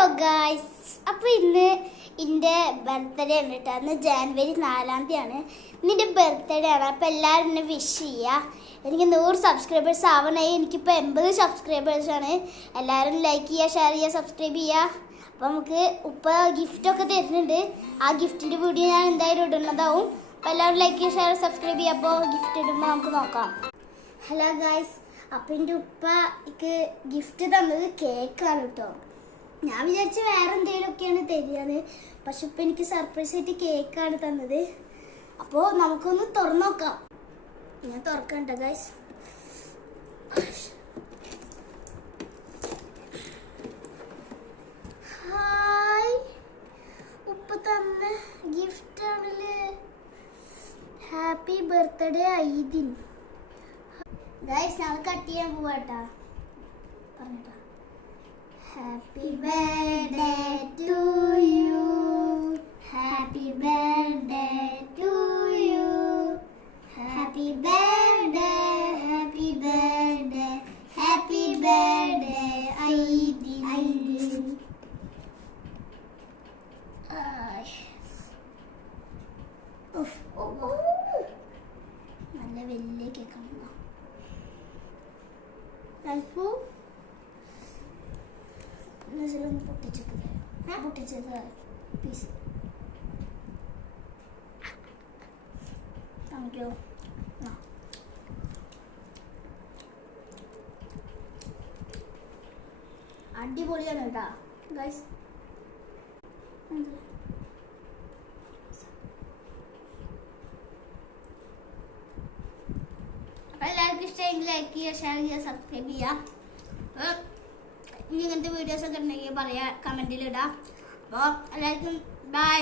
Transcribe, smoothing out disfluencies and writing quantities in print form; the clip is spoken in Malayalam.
ഹലോ ഗായ്സ്, അപ്പോൾ ഇന്ന് എൻ്റെ ബർത്ത്ഡേ ആണ് കേട്ടോ. അന്ന് ജാനുവരി 4-ാം തീയതിയാണ്. ഇന്നിൻ്റെ ബർത്ത്ഡേ ആണ്. അപ്പോൾ എല്ലാവരും എന്നെ വിഷ് ചെയ്യുക. എനിക്ക് 100 സബ്സ്ക്രൈബേഴ്സ് ആവണേ. എനിക്കിപ്പോൾ 80 സബ്സ്ക്രൈബേഴ്സാണ്. എല്ലാവരും ലൈക്ക് ചെയ്യുക, ഷെയർ ചെയ്യുക, സബ്സ്ക്രൈബ് ചെയ്യുക. അപ്പോൾ നമുക്ക് ഗിഫ്റ്റൊക്കെ തരുന്നുണ്ട്. ആ ഗിഫ്റ്റിൻ്റെ വീഡിയോ ഞാൻ എന്തായാലും ഇടുന്നതാവും. അപ്പോൾ എല്ലാവരും ലൈക്ക് ചെയ്യുക, ഷെയർ ചെയ്ത് സബ്സ്ക്രൈബ് ചെയ്യുക. അപ്പോൾ ഗിഫ്റ്റ് ഇടുമ്പോൾ നമുക്ക് നോക്കാം. ഹലോ ഗായ്സ്, അപ്പോൾ എൻ്റെ ഉപ്പക്ക് ഗിഫ്റ്റ് തന്നത് കേക്കാണ് കേട്ടോ. ഞാൻ വിചാരിച്ച് വേറെ എന്തെങ്കിലുമൊക്കെയാണ് തരികയെന്ന്. പക്ഷെ ഇപ്പം എനിക്ക് സർപ്രൈസ് ആയിട്ട് കേക്കാണ് തന്നത്. അപ്പോൾ നമുക്കൊന്ന് തുറന്നു നോക്കാം. ഞാൻ തുറക്കണ്ട ഗൈസ്. ഹായ്, ഉപ്പ തന്ന ഗിഫ്റ്റ് ആണല്ലേ. Happy birthday Aidin. ഗൈസ്, ഞങ്ങൾ കട്ട് ചെയ്യാൻ പോവാട്ടാ. പറഞ്ഞിട്ടാ Happy birthday to you. Happy birthday to you. Happy birthday, happy birthday, happy birthday, Aidin. നല്ല വലിയ കേക്കാണ്. അല്പം പൊട്ടിച്ചത് പീസ് താങ്ക് യു. അടിപൊളിയാണ് കേട്ടാ ഗൈസ്. അപ്പം എല്ലാവർക്കും ഇഷ്ടമെങ്കിൽ ലൈക്ക് ചെയ്യുക, ഷെയർ ചെയ്യുക, സബ്സ്ക്രൈബ് ചെയ്യുക. ഇനി ഇങ്ങനത്തെ വീഡിയോസൊക്കെ ഉണ്ടെങ്കിൽ പറയാം, കമൻറ്റിലിടാം. അപ്പോൾ എല്ലാവർക്കും ബൈ.